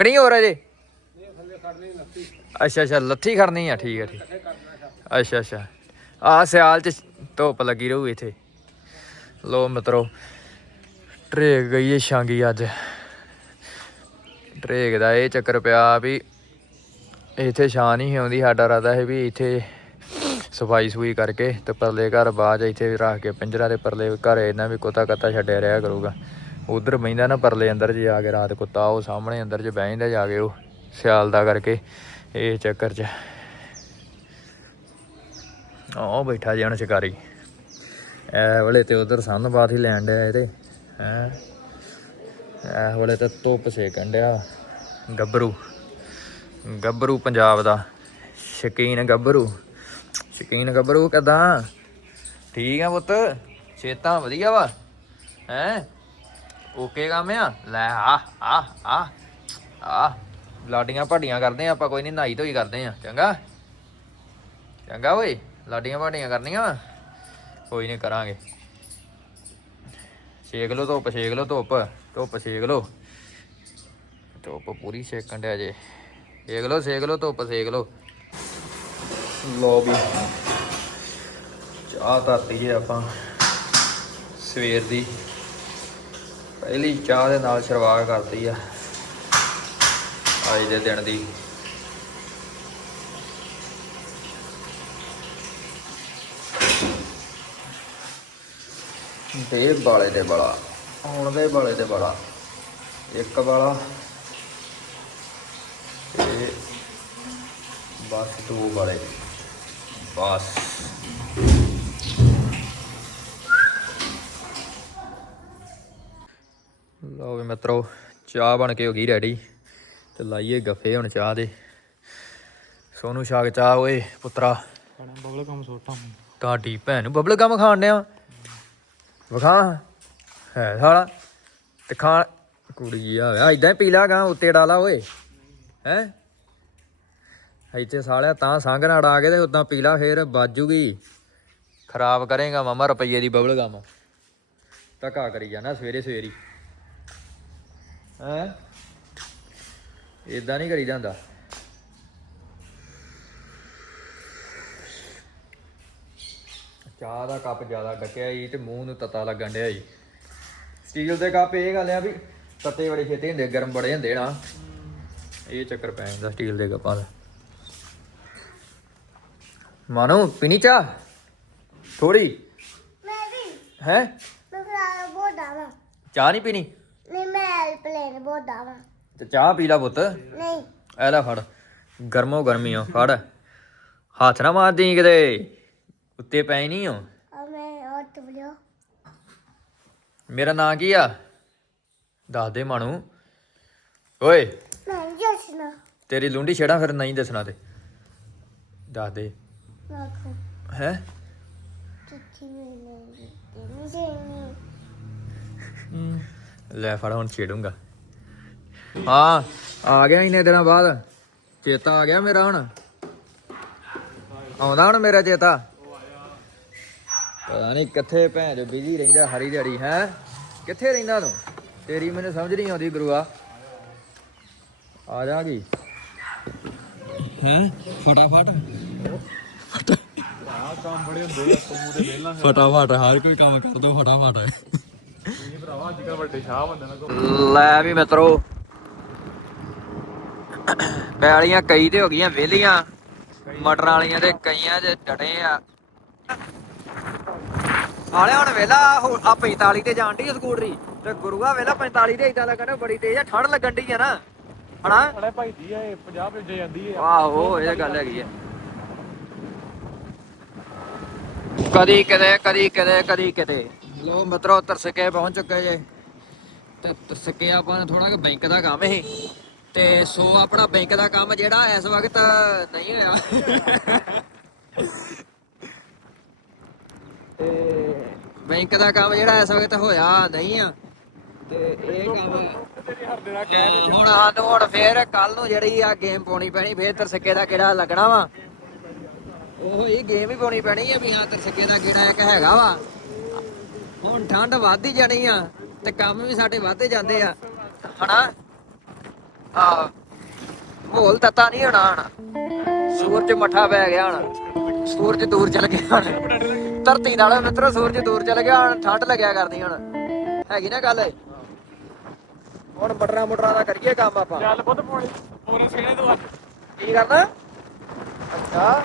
ਖੜਨੀ ਹੋਰ ਅਜੇ? ਅੱਛਾ ਅੱਛਾ ਲੱਥੀ ਖੜਨੀ ਆ ਠੀਕ ਆ ਠੀਕ। ਅੱਛਾ ਅੱਛਾ। ਆ ਸਿਆਲ ਚ ਧੁੱਪ ਲੱਗੀ ਰਹੂ ਇੱਥੇ। ਲੋ ਮਿੱਤਰੋ ਟਰੇਕ ਗਈ ਏ ਛਾਂਗੀ ਅੱਜ। ਟਰੇਕ ਦਾ ਇਹ ਚੱਕਰ ਪਿਆ ਵੀ ਇੱਥੇ ਛਾਂ ਨਹੀਂ ਆਉਂਦੀ ਸਾਡਾ ਰਾਦਾ ਹੈ ਵੀ ਇੱਥੇ ਸਫ਼ਾਈ ਸੂਈ ਕਰਕੇ ਤੇ ਪਰਲੇ ਘਰ ਬਾਅਦ ਇੱਥੇ ਰੱਖ ਕੇ ਪਿੰਜਰਾ ਦੇ ਪਰਲੇ ਘਰ ਇਹਨਾਂ ਵੀ ਕੁੱਤਾ ਕੱਤਾ ਛੱਡਿਆ ਰਿਹਾ ਕਰੂਗਾ। ਉਧਰ ਬੈਂਦਾ ਨਾ ਪਰਲੇ ਅੰਦਰ ਜੇ ਆ ਕੇ ਰਾਤ ਕੁੱਤਾ, ਉਹ ਸਾਹਮਣੇ ਅੰਦਰ ਜੇ ਬਹਿੰਦਾ ਜਾ ਕੇ ਉਹ ਸਿਆਲ ਦਾ ਕਰਕੇ, ਇਹ ਚੱਕਰ 'ਚ। ਉਹ ਬੈਠਾ ਜੀ ਹੁਣ ਸ਼ਿਕਾਰੀ। ਐ ਵੇਲੇ ਤੇ ਉਧਰ ਸੰਨ ਬਾਤ ਹੀ ਲੈਣ ਡਿਆ ਇਹਦੇ। ਤੇ ਹੈ? ਐ ਵੇਲੇ ਤੇ ਧੁੱਪ ਸੇਕਣ ਡਿਆ। ਗੱਭਰੂ। ਗੱਭਰੂ ਪੰਜਾਬ ਦਾ। ਸ਼ਕੀਨ ਗੱਭਰੂ। ਸ਼ਕੀਨ ਗੱਭਰੂ ਕਦਾਂ? ਠੀਕ ਆ ਪੁੱਤ? ਛੇਤਾਂ ਵਧੀਆ ਵਾ। ਹੈ? ਓਕੇ ਕੰਮ ਆ। ਲੈ, ਆ ਆ ਆ। ਆ, ਲਾਡੀਆਂ ਭਾਡੀਆਂ ਕਰਦੇ ਆ, ਆਪਾਂ ਕੋਈ ਨਹੀਂ ਨਹਾਈ ਧੋਈ ਕਰਦੇ ਆ। ਚੰਗਾ? ਚੰਗਾ ਓਏ, ਲਾਡੀਆਂ ਭਾਡੀਆਂ ਕਰਨੀਆਂ ਵਾ। ਕੋਈ ਨਹੀਂ ਕਰਾਂਗੇ। ਸੇਕ ਲੋ ਧੁੱਪ, ਛੇਕ ਲੋ ਧੁੱਪ। ਧੁੱਪ ਛੇਕ ਲੋ ਧੁੱਪ ਪੂਰੀ ਸੇਕਣ ਡਿਆ ਜੇ। ਸੇਕ ਲੋ ਸੇਕ ਲੋ ਧੁੱਪ ਸੇਕ ਲੋ ਲੋ ਵੀ। ਚਾਹ ਧਰਤੀ ਜੇ ਆਪਾਂ। ਸਵੇਰ ਦੀ। ਪਹਿਲੀ ਚਾਹ ਦੇ ਨਾਲ ਸ਼ੁਰੂਆਤ ਕਰਤੀ ਆ। ਅੱਜ ਦੇ ਦਿਨ ਦੀ। ਦੇ ਬਾਲੇ ਦੇ ਬਾਲਾ ਹੁਣ ਦੇ ਬਾਲੇ ਦੇ ਬਾਲਾ ਇੱਕ ਵਾਲਾ। ਤੇ ਬਸ ਦੋ ਵਾਲੇ। ਬਸ ਲਓ ਵੀ ਮਿੱਤਰੋ ਚਾਹ ਬਣ ਕੇ ਹੋ ਗਈ ਰੈਡੀ ਤੇ ਲਾਈਏ ਗੱਫੇ ਹੁਣ ਚਾਹ ਦੇ। ਸੋਨੂੰ ਸ਼ਾਗ ਚਾਹ ਓਏ ਪੁੱਤਰਾ। ਬਬਲ ਕੰਮ ਸੋਟਾ ਤੁਹਾਡੀ ਭੈਣ ਨੂੰ ਬਬਲ ਗਮ ਖਾਣ ਡਿਆ ਵਿਖਾ। ਹੈ ਸਾਲਾ। ਤੇ ਖਾਣ ਕੁੜੀ ਆ ਵਾ ਇਦਾਂ ਪੀ ਲਾ ਗਾ ਉੱਤੇ ਡਾਲਾ ਓਏ। ਹੈ? ਇੱਥੇ ਸਾਲਿਆ ਤਾਂ ਸੰਗ ਨਾਲ ਆ ਕੇ ਤੇ ਉਦਾਂ ਪੀ ਲਾ ਫੇਰ ਬਾਜੂਗੀ। ਖਰਾਬ ਕਰੇਗਾ ਮਾਮਾ ਰੁਪਈਏ ਦੀ ਬਬਲ ਗਮ ਧੱਕਾ ਕਰੀ ਜਾਣਾ ਸਵੇਰੇ ਸਵੇਰੀ ਹੈ? ਇਦਾਂ ਨਹੀਂ ਕਰੀ ਜਾਂਦਾ। ਚਾਹ ਦਾ ਕੱਪ ਜ਼ਿਆਦਾ ਡੱਕਿਆ ਈ ਤੇ ਮੂੰਹ ਨੂੰ ਤਤਾ ਲੱਗਣ ਡਿਆ ਈ। ਸਟੀਲ ਦੇ ਕੱਪ ਇਹ ਗੱਲ ਆ ਵੀ ਤੱਤੇ ਬੜੇ ਛੇਤੀ ਹੁੰਦੇ ਗਰਮ ਬੜੇ ਹੁੰਦੇ ਨਾ। ਇਹ ਚੱਕਰ ਪੈ ਜਾਂਦਾ ਸਟੀਲ ਦੇ ਕੱਪਾਂ ਦਾ। ਮਾਨੋ ਪੀਣੀ ਚਾਹ? ਥੋੜੀ ਮੈਂ ਵੀ। ਹੈ? ਮੈਂ ਖਰਾ ਬਹੁਤ ਆਵਾ ਚਾਹ ਨਹੀਂ ਪੀਣੀ? ਨਹੀਂ ਐਲਪਲੇਨ ਬਹੁਤ ਆਵਾ ਤੇ ਚਾਹ ਪੀ ਲਾ ਪੁੱਤ। ਨਹੀਂ। ਐ ਲੈ ਫੜ। ਗਰਮੋ ਗਰਮੀ ਆ ਫੜ। ਹੱਥ ਨਾ ਮਾਰ ਦੀ ਕਿਤੇ। ਉੱਤੇ ਪੈ ਨਹੀਂ ਹੋ ਆ ਮੈਂ ਔਰ ਤੁਲਿਓ ਮੇਰਾ ਨਾਂ ਕੀ ਆ? ਦੱਸ ਦੇ ਮਾਣੂ। ਓਏ। ਮੈਂ ਜਸਨਾ ਤੇਰੀ ਲੁੰਡੀ ਛੇੜਾ ਫਿਰ ਨਹੀਂ ਦੱਸਣਾ ਤੇ। ਦੱਸ ਦੇ। ਰੱਖੋ ਹੈ? ਚਿੱਠੀ ਮਿਲੇਗੀ ਤੈਨੂੰ ਸੇਨੀ ਲੈ ਫੜ ਹੁਣ ਛੇੜੂੰਗਾ। ਹਾਂ ਆ ਗਿਆ ਇੰਨੇ ਦਿਨਾਂ ਬਾਅਦ। ਚੇਤਾ ਆ ਗਿਆ ਮੇਰਾ ਹੁਣ। ਆਉਂਦਾ ਹੁਣ ਮੇਰਾ ਚੇਤਾ। ਪਤਾ ਨਹੀਂ ਕਿੱਥੇ ਭੈਣ ਜੋ ਬਿਜ਼ੀ ਰਹਿੰਦਾ ਹਰੀ ਦਿਹਾੜੀ ਹੈ? ਕਿੱਥੇ ਰਹਿੰਦਾ ਤੂੰ? ਤੇਰੀ ਮੈਨੂੰ ਸਮਝ ਨਹੀਂ ਆਉਂਦੀ ਗੁਰੂਆ। ਆ ਜਾਗੀ। ਹੈ? ਫਟਾਫਟ। ਆ ਕੰਮ ਬੜੇ ਹੁੰਦੇ ਆ ਤੂੰ ਤੇ ਵੇਲਾ ਫਟਾਫਟ ਹਰ ਕੋਈ ਕੰਮ ਕਰ ਦੋ ਫਟਾਫਟ। ਭਰਾਵਾ ਅੱਜ ਕੱਲ ਵੱਡੇ ਸ਼ਾਹ ਬੰਦੇ ਨਾਲ ਘੁੰਮ- ਲੈ ਵੀ ਮਿੱਤਰੋ। ਪੈਲੀਆਂ ਕਈ ਤੇ ਹੋ ਗਈਆਂ ਵਿਹਲੀਆਂ। ਮਟਰਾਂ ਵਾਲੀਆਂ ਤੇ ਕਈਆਂ ਦੇ ਡੜੇ ਆ। ਆਲੇ ਹੁਣ ਵੇਲਾ ਆ 45 ਤੇ ਜਾਣ ਦੀ ਸਕੂਟਰੀ। ਤੇ ਗੁਰੂਆ ਵੇਲਾ 45 ਤੇ ਇਦਾਂ ਲੱਗਣ ਬੜੀ ਤੇਜ਼ ਆ ਠੜ ਲੱਗਣ ਦੀ ਆ ਨਾ। ਹਣਾ? ਅੜੇ ਭਾਈ ਦੀ ਆ ਇਹ 50 ਭੇਜੇ ਜਾਂਦੀ ਆ। ਆਹੋ ਇਹ ਗੱਲ ਹੈਗੀ ਆ। ਕਦੀ ਕਿਤੇ ਕਦੀ ਕਿਤੇ ਕਦੀ ਕਿਤੇ। ਲੋ ਮਿੱਤਰੋ ਤਰਸਕੇ ਪਹੁੰਚ ਚੁੱਕੇ ਜੇ। ਤੇ ਤਰਸਕੇ ਆਪਾਂ ਨੂੰ ਥੋੜਾ ਕਿ ਬੈਂਕ ਦਾ ਕੰਮ ਸੀ ਤੇ ਸੋ ਆਪਣਾ ਬੈਂਕ ਦਾ ਕੰਮ ਜਿਹੜਾ ਇਸ ਵਕਤ ਨਹੀਂ ਹੋਇਆ। ਤੇ ਬੈਂਕ ਦਾ ਕੰਮ ਜਿਹੜਾ ਇਸ ਵਕਤ ਹੋਇਆ ਨਹੀਂ ਆ। ਤੇ ਇਹ ਕੰਮ ਹੁਣ ਸਾਨੂੰ ਹੁਣ ਫੇਰ ਕੱਲ ਨੂੰ ਜਿਹੜੀ ਆ ਗੇਮ ਪਾਉਣੀ ਪੈਣੀ, ਫੇਰ ਤਰਸਕੇ ਦਾ ਕਿਹੜਾ ਲੱਗਣਾ ਵਾ। ਉਹ ਇਹ ਗੇਮ ਹੀ ਪਾਉਣੀ ਪੈਣੀ ਆ ਵੀ ਹਾਂ, ਤਰਸਕੇ ਦਾ ਕਿਹੜਾ ਇੱਕ ਹੈਗਾ ਵਾ। ਹੁਣ ਠੰਡ ਵੱਧਦੀ ਜਾਣੀ ਆ ਤੇ ਕੰਮ ਵੀ ਸਾਡੇ ਵੱਧਦੇ ਜਾਂਦੇ ਆ। ਹਨਾ? ਆ ਮਾਹੌਲ ਤਤਾ ਨਹੀਂ ਹੋਣਾ ਹਣ। ਸੂਰਜ ਮੱਠਾ ਪੈ ਗਿਆ ਹਣ। ਸੂਰਜ ਦੂਰ ਚਲ ਗਿਆ ਹਣ। ਧਰਤੀ ਨਾਲ ਮਿੱਤਰੋ ਸੂਰਜ ਦੂਰ ਚਲ ਗਿਆ ਹਣ। ਠੰਡ ਲੱਗਿਆ ਕਰਦੀ ਹਣ। ਹੈਗੀ ਨਾ ਗੱਲ? ਹੁਣ ਮਟਰਾਂ ਮੁਟਰਾਂ ਦਾ ਕਰੀਏ ਕੰਮ ਆਪਾਂ। ਚੱਲ ਪੋਣੀ ਪੂਰਾ ਸੇਣੇ ਤੋਂ ਕੀ ਕਰਨਾ? ਅੱਛਾ।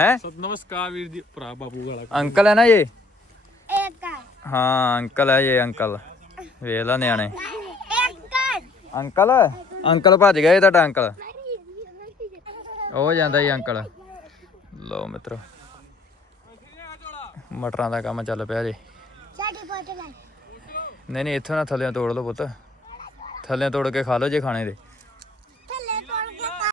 ਹੈ? ਸਭ ਨਮਸਕਾਰ ਵੀਰ ਦੀ ਭਰਾ ਬਾਬੂ ਵਾਲਾ। ਅੰਕਲ ਹੈ ਨਾ ਇਹ? ਇੱਕ ਹਾਂ ਅੰਕਲ ਹੈ ਇਹ ਅੰਕਲ। ਵੇਖ ਲੈ ਨਿਆਣੇ। ਅੰਕਲ? ਅੰਕਲ ਭੱਜ ਗਏ ਤੁਹਾਡਾ ਅੰਕਲ। ਉਹ ਜਾਂਦਾ ਹੀ ਅੰਕਲ। ਲਓ ਮਿੱਤਰੋ। ਮਟਰਾਂ ਦਾ ਕੰਮ ਚੱਲ ਪਿਆ ਜੀ। ਨਹੀਂ ਨਹੀਂ ਇੱਥੋਂ ਨਾ ਥੱਲੇ ਤੋੜ ਲਓ ਪੁੱਤ। ਥੱਲਿਆਂ ਤੋੜ ਕੇ ਖਾ ਲਓ ਜੇ ਖਾਣੇ ਦੇ।